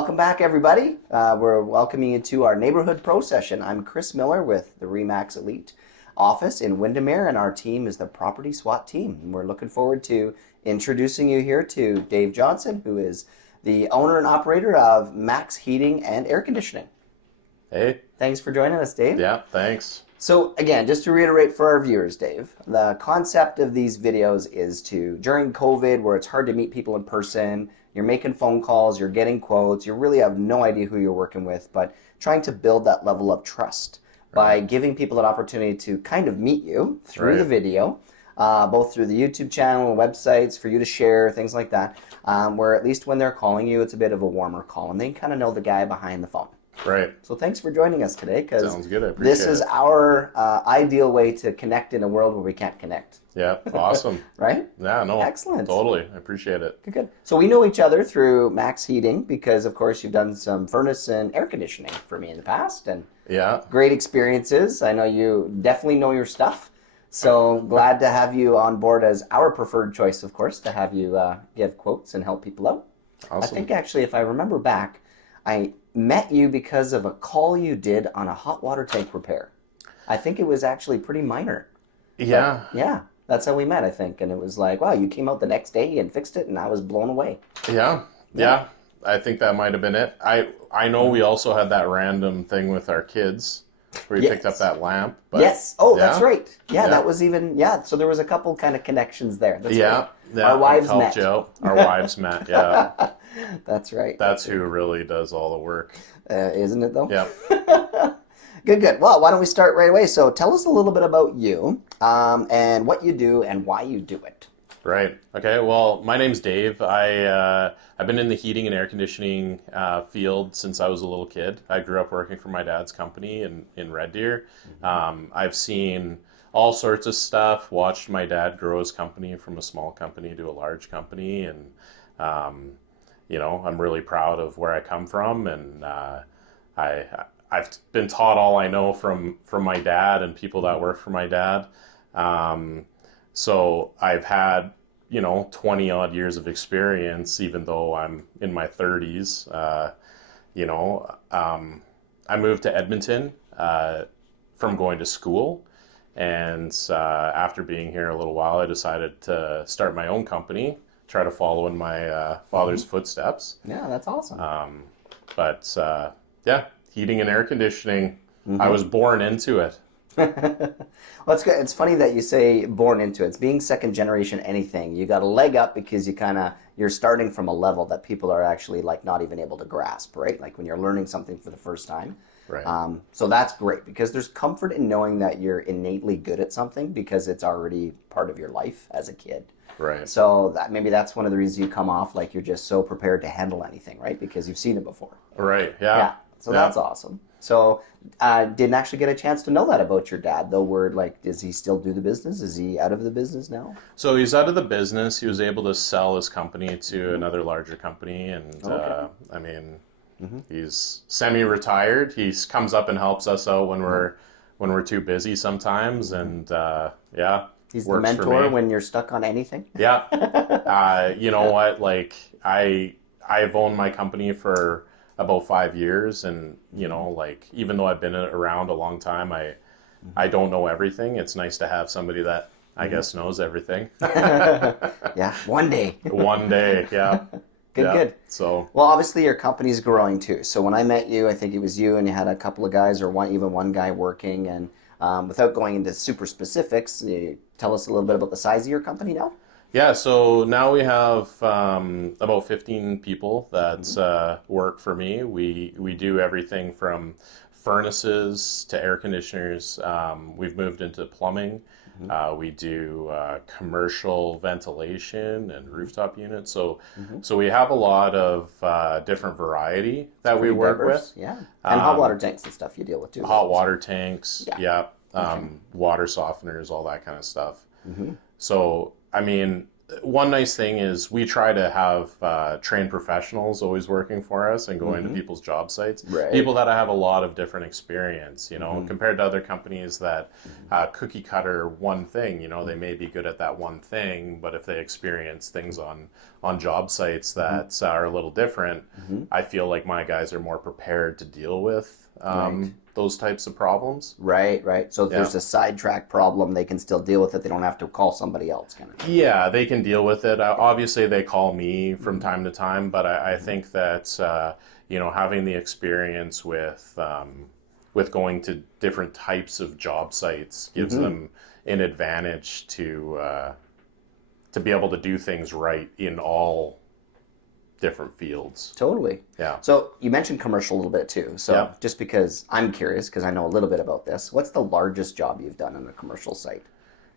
welcome back, everybody. We're welcoming you to our Neighborhood Pro Session. I'm Chris Miller with the RE/MAX Elite office in Windermere, and our team is the Property SWAT team. And we're looking forward to introducing you here to Dave Johnson, who is the owner and operator of Max Heating and Air Conditioning. Hey. Thanks for joining us, Dave. Yeah, thanks. So again, just to reiterate for our viewers, Dave, the concept of these videos is to, during COVID, where it's hard to meet people in person, you're making phone calls, you're getting quotes, you really have no idea who you're working with, but trying to build that level of trust by giving people an opportunity to kind of meet you through the video, both through the YouTube channel, websites, for you to share, things like that, where at least when they're calling you, it's a bit of a warmer call, and they kind of know the guy behind the phone. Right. So thanks for joining us today, because Sounds good. I appreciate this is it. our ideal way to connect in a world where we can't connect. Yeah, awesome. Right? Yeah, no. Excellent. Totally. I appreciate it. Good. So we know each other through Max Heating because, of course, you've done some furnace and air conditioning for me in the past, and great experiences. I know you definitely know your stuff. So glad to have you on board as our preferred choice, of course, to have you give quotes and help people out. Awesome. I think actually, if I remember back, I met you because of a call you did on a hot water tank repair. I think it was actually pretty minor. Yeah. But, yeah. That's how we met, I think. And it was like, wow, you came out the next day and fixed it, and I was blown away. Yeah. I think that might have been it. I know we also had that random thing with our kids where you picked up that lamp. But yes. Oh, that's right. Yeah, that was even, so there was a couple kind of connections there. That's right. Our wives met. Our wives met, yeah. That's right. That's who really does all the work. Isn't it, though? Yeah. Good. Well, why don't we start right away? So tell us a little bit about you and what you do and why you do it. Right. Okay. Well, my name's Dave. I've been in the heating and air conditioning field since I was a little kid. I grew up working for my dad's company in Red Deer. I've seen all sorts of stuff, watched my dad grow his company from a small company to a large company, and I'm really proud of where I come from, and I've been taught all I know from my dad and people that work for my dad. So I've had, 20 odd years of experience, even though I'm in my 30s. I moved to Edmonton from going to school. And after being here a little while, I decided to start my own company, try to follow in my father's footsteps. Yeah, that's awesome. Heating and air conditioning, I was born into it. Well, it's good. It's funny that you say born into it. It's being second generation anything. You got a leg up because you're starting from a level that people are actually like not even able to grasp, right? Like when you're learning something for the first time. Right. So that's great because there's comfort in knowing that you're innately good at something because it's already part of your life as a kid. Right. So maybe that's one of the reasons you come off like you're just so prepared to handle anything, right? Because you've seen it before. Right. Yeah. So that's awesome. So didn't actually get a chance to know that about your dad, though. Does he still do the business? Is he out of the business now? So he's out of the business. He was able to sell his company to another larger company, and he's semi-retired. He comes up and helps us out when we're too busy sometimes, and he's the mentor when you're stuck on anything. Yeah. You know what? Like I've owned my company for about 5 years, and even though I've been around a long time, I don't know everything. It's nice to have somebody that I guess knows everything. Yeah, one day. One day, yeah. Good. So well, obviously your company's growing too. So when I met you, I think it was you, and you had a couple of guys, or one guy working. And without going into super specifics, tell us a little bit about the size of your company now. Yeah, so now we have about 15 people that work for me. We do everything from furnaces to air conditioners. We've moved into plumbing. We do commercial ventilation and rooftop units. So we have a lot of different variety that we work with. Yeah, and hot water tanks and stuff you deal with too. Hot water tanks, water softeners, all that kind of stuff. So, I mean, one nice thing is we try to have trained professionals always working for us and going to people's job sites. Right. People that have a lot of different experience, compared to other companies that cookie cutter one thing. They may be good at that one thing, but if they experience things on job sites that are a little different, I feel like my guys are more prepared to deal with those types of problems. Right. So if there's a sidetrack problem, they can still deal with it. They don't have to call somebody else, kind of thing. Yeah, they can deal with it. Obviously, they call me from time to time, but I think that having the experience with going to different types of job sites gives them an advantage to be able to do things right in all different fields. Totally. Yeah. So you mentioned commercial a little bit too. So just because I'm curious, because I know a little bit about this, what's the largest job you've done on a commercial site?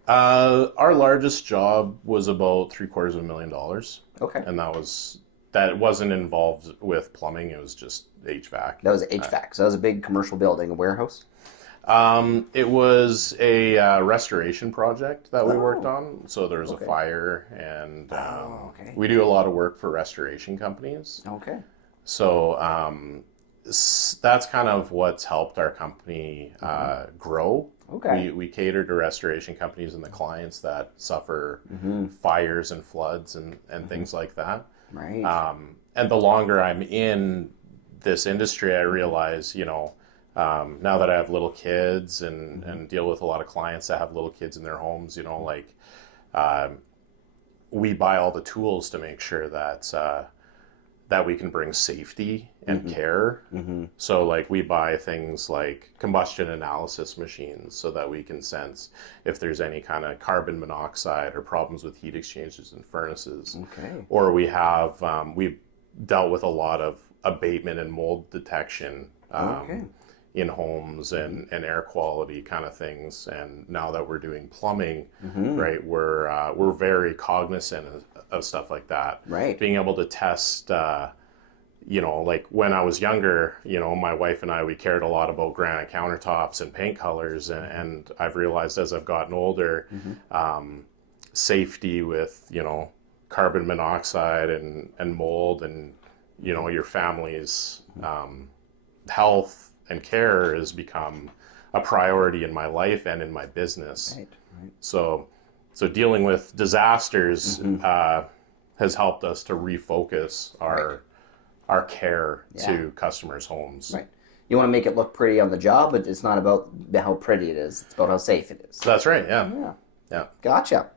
Our largest job was about $750,000. Okay. And that wasn't involved with plumbing. It was just HVAC. That was HVAC. So that was a big commercial building, a warehouse? It was a restoration project that we worked on. So there was a fire, and we do a lot of work for restoration companies. Okay. So that's kind of what's helped our company grow. Okay. We cater to restoration companies and the clients that suffer fires and floods and things like that. Right. And the longer I'm in this industry, I realize, now that I have little kids and deal with a lot of clients that have little kids in their homes, we buy all the tools to make sure that we can bring safety and care. So we buy things like combustion analysis machines so that we can sense if there's any kind of carbon monoxide or problems with heat exchangers and furnaces. Okay. Or we've dealt with a lot of abatement and mold detection in homes and air quality kind of things. And now that we're doing plumbing, right, we're very cognizant of stuff like that. Right. Being able to test, when I was younger, my wife and I, we cared a lot about granite countertops and paint colors. And I've realized as I've gotten older, safety with, carbon monoxide and mold and, your family's health and care has become a priority in my life and in my business. Right. So dealing with disasters has helped us to refocus our care to customers' homes. Right. You want to make it look pretty on the job, but it's not about how pretty it is. It's about how safe it is. That's right. Yeah. Gotcha.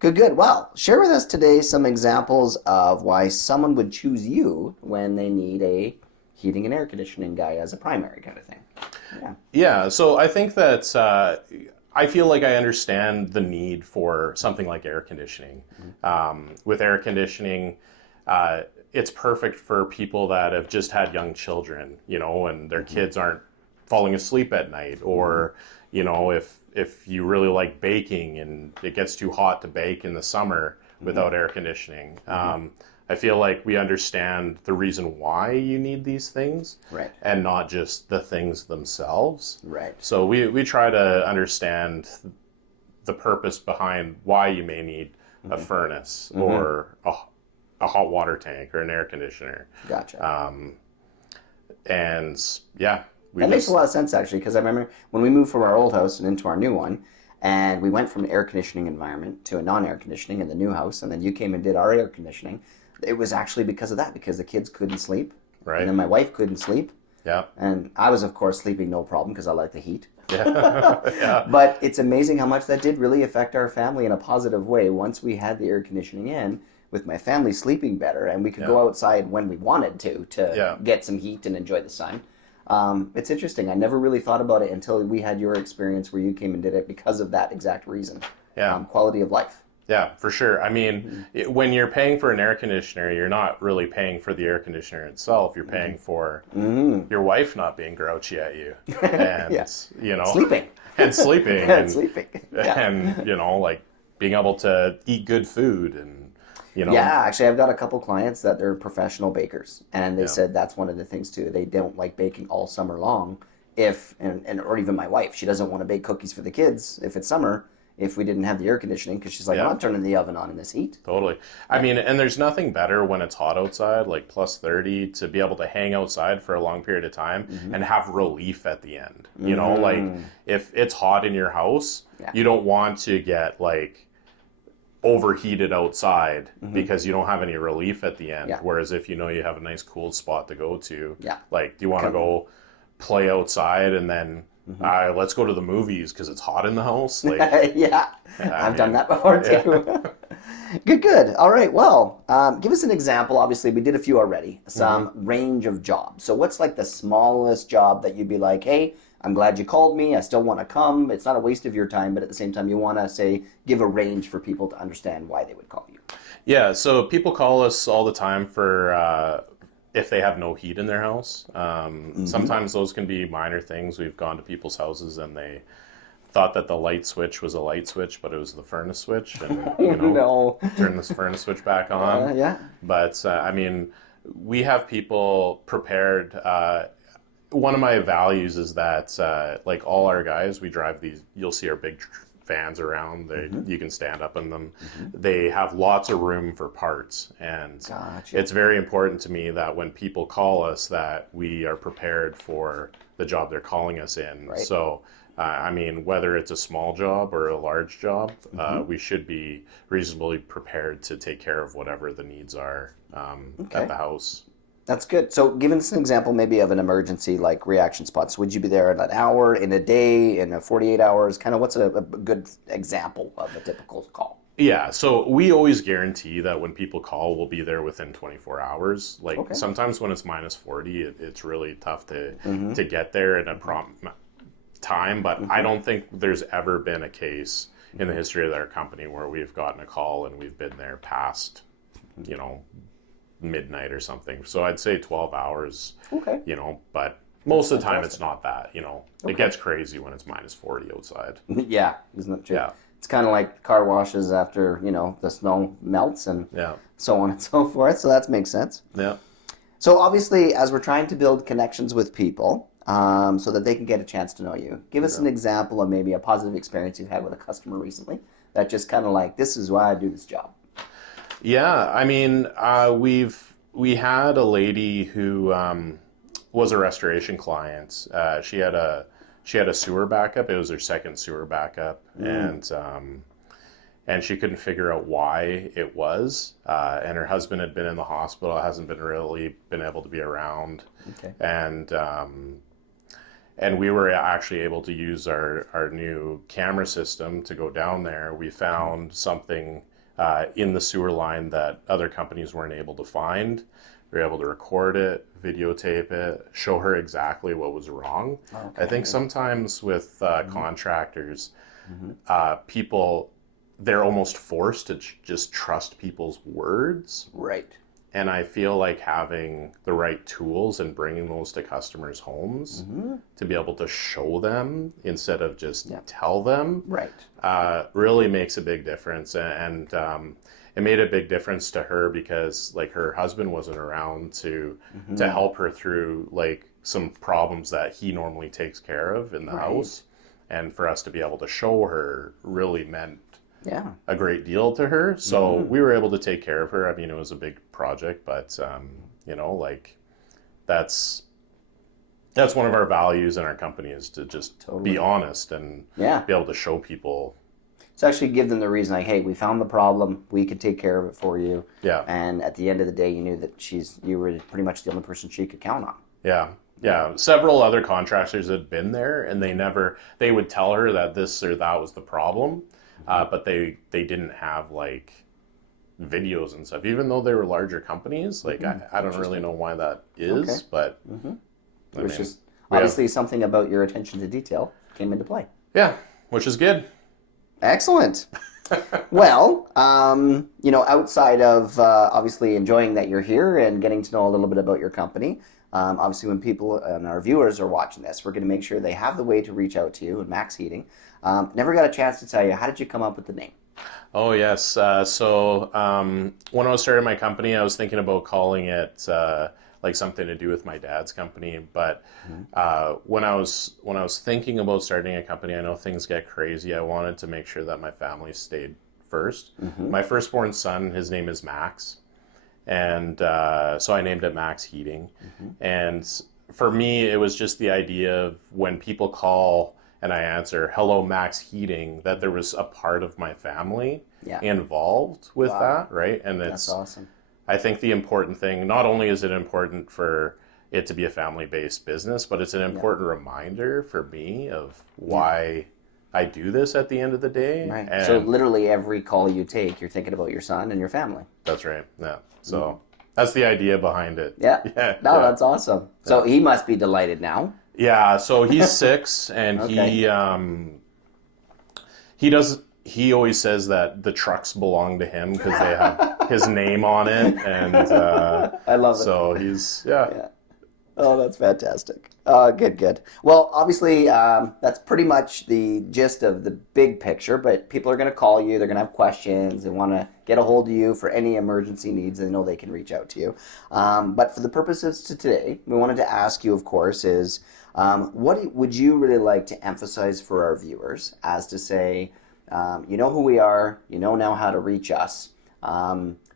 Good. Well, share with us today some examples of why someone would choose you when they need a heating and air conditioning guy as a primary kind of thing. Yeah. So I think that I feel like I understand the need for something like air conditioning. With air conditioning, it's perfect for people that have just had young children, and their kids aren't falling asleep at night, or, if you really like baking and it gets too hot to bake in the summer without air conditioning. I feel like we understand the reason why you need these things, right, and not just the things themselves. Right. So we try to understand the purpose behind why you may need a furnace or a hot water tank or an air conditioner. Gotcha. That makes a lot of sense, actually, because I remember when we moved from our old house and into our new one, and we went from an air conditioning environment to a non-air conditioning in the new house, and then you came and did our air conditioning. It was actually because of that, because the kids couldn't sleep. Right. And then my wife couldn't sleep. Yeah. And I was, of course, sleeping no problem because I like the heat. Yeah. But it's amazing how much that did really affect our family in a positive way once we had the air conditioning in, with my family sleeping better, and we could go outside when we wanted to get some heat and enjoy the sun. It's interesting. I never really thought about it until we had your experience where you came and did it because of that exact reason. Yeah. Quality of life. Yeah, for sure. I mean, when you're paying for an air conditioner, you're not really paying for the air conditioner itself. You're paying for your wife not being grouchy at you. And, Sleeping. And sleeping. And sleeping. Yeah. And, being able to eat good food and, Yeah, actually, I've got a couple clients that they're professional bakers, and they said that's one of the things, too. They don't like baking all summer long or even my wife, she doesn't want to bake cookies for the kids if it's summer if we didn't have the air conditioning, because she's like, Yeah. I'm not turning the oven on in this heat. Totally. I mean, and there's nothing better when it's hot outside, like plus 30, to be able to hang outside for a long period of time and have relief at the end. You know, like if it's hot in your house, you don't want to get like overheated outside because you don't have any relief at the end. Yeah. Whereas if you know you have a nice cool spot to go to, Yeah. like, do you want to go play outside and then let's go to the movies because it's hot in the house? Like, Yeah, I've done that before too. Good. All right. Well, give us an example. Obviously, we did a few already. Some range of jobs. So what's like the smallest job that you'd be like, hey, I'm glad you called me. I still want to come. It's not a waste of your time, but at the same time, you want to say, give a range for people to understand why they would call you. Yeah, so people call us all the time for if they have no heat in their house. Sometimes those can be minor things. We've gone to people's houses and they thought that the light switch was a light switch, but it was the furnace switch, and turn this furnace switch back on. Yeah. But I mean, we have people prepared. One of my values is that like all our guys, we drive these. You'll see our big vans around. You can stand up in them. They have lots of room for parts, and it's very important to me that when people call us, that we are prepared for the job they're calling us in. Right. So. I mean, whether it's a small job or a large job, we should be reasonably prepared to take care of whatever the needs are at the house. That's good. So give us an example maybe of an emergency like reaction spots. Would you be there in an hour, in a day, in 48 hours? Kind of what's a good example of a typical call? Yeah, so we always guarantee that when people call, we'll be there within 24 hours. Like sometimes when it's minus 40, it's really tough to get there in a prompt time, but I don't think there's ever been a case in the history of our company where we've gotten a call and we've been there past, midnight or something. So I'd say 12 hours, but most of the time it's not that, It gets crazy when it's minus 40 outside. Yeah, isn't it true? Yeah. It's kind of like car washes after, the snow melts and so on and so forth. So that makes sense. Yeah. So obviously, as we're trying to build connections with people, so that they can get a chance to know you. Give us an example of maybe a positive experience you've had with a customer recently that just kind of like, this is why I do this job. Yeah, I mean, we had a lady who was a restoration client. She had a sewer backup. It was her second sewer backup, and she couldn't figure out why it was. And her husband had been in the hospital, hasn't been able to be around, and we were actually able to use our new camera system to go down there. We found something in the sewer line that other companies weren't able to find. We were able to record it, videotape it, show her exactly what was wrong. I think sometimes with contractors, people, they're almost forced to just trust people's words. Right. And I feel like having the right tools and bringing those to customers' homes to be able to show them instead of just tell them really makes a big difference. And it made a big difference to her because like her husband wasn't around to help her through like some problems that he normally takes care of in the house. And for us to be able to show her really meant a great deal to her. So we were able to take care of her. I mean, it was a big project, but like that's one of our values in our company is to just be honest and be able to show people. So actually give them the reason, like, hey, we found the problem. We could take care of it for you. Yeah. And at the end of the day, you knew that you were pretty much the only person she could count on. Yeah. Yeah. Several other contractors had been there, and they would tell her that this or that was the problem. But they didn't have like videos and stuff, even though they were larger companies. Like I don't really know why that is, but it was just obviously something about your attention to detail came into play. Yeah, which is good. Excellent. Well, outside of obviously enjoying that you're here and getting to know a little bit about your company, obviously when people and our viewers are watching this, we're going to make sure they have the way to reach out to you and Max Heating. Never got a chance to tell you, how did you come up with the name? Oh, yes. So when I was starting my company, I was thinking about calling it like something to do with my dad's company. But when I was thinking about starting a company, I know things get crazy. I wanted to make sure that my family stayed first. My firstborn son, his name is Max, and so I named it Max Heating. And for me, it was just the idea of when people call and I answer, "Hello, Max Heating," that there was a part of my family involved with that, right? And That's awesome. I think the important thing, not only is it important for it to be a family-based business, but it's an important reminder for me of why I do this at the end of the day. Right. And So literally every call you take, you're thinking about your son and your family. that's right. Yeah. So that's the idea behind it. Yeah. Yeah. No, that's awesome. So he must be delighted now. Yeah. So he's 6, and he always says that the trucks belong to him because they have his name on it, and I love it. so he's Oh, that's fantastic. Good. Well, obviously, that's pretty much the gist of the big picture, but people are going to call you. They're going to have questions. They want to get a hold of you for any emergency needs. They know they can reach out to you. But for the purposes of today, we wanted to ask you, of course, is what would you really like to emphasize for our viewers as to say, you know who we are, you know now how to reach us.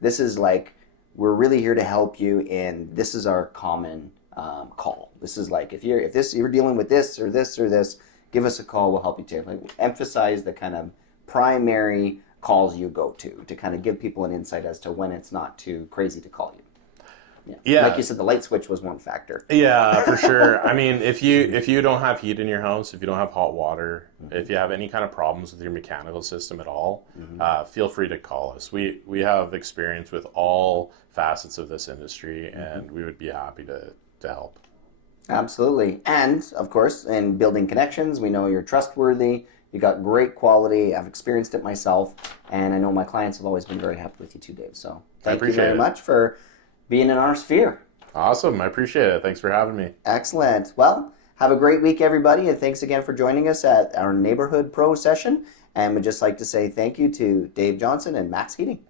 This is like, we're really here to help you, and this is our common call. This is like, if you're dealing with this or this or this, give us a call. We'll help you too. Like, emphasize the kind of primary calls you go to kind of give people an insight as to when it's not too crazy to call you. Yeah. Like you said, the light switch was one factor. Yeah, for sure. I mean, if you don't have heat in your house, if you don't have hot water, if you have any kind of problems with your mechanical system at all, feel free to call us. We have experience with all facets of this industry, and we would be happy to help. Absolutely. And, of course, in building connections, we know you're trustworthy. You got great quality. I've experienced it myself, and I know my clients have always been very happy with you too, Dave. So thank you very much for being in our sphere. Awesome. I appreciate it. Thanks for having me. Excellent. Well, have a great week, everybody, and thanks again for joining us at our Neighborhood Pro session. And we'd just like to say thank you to Dave Johnson and Max Heating.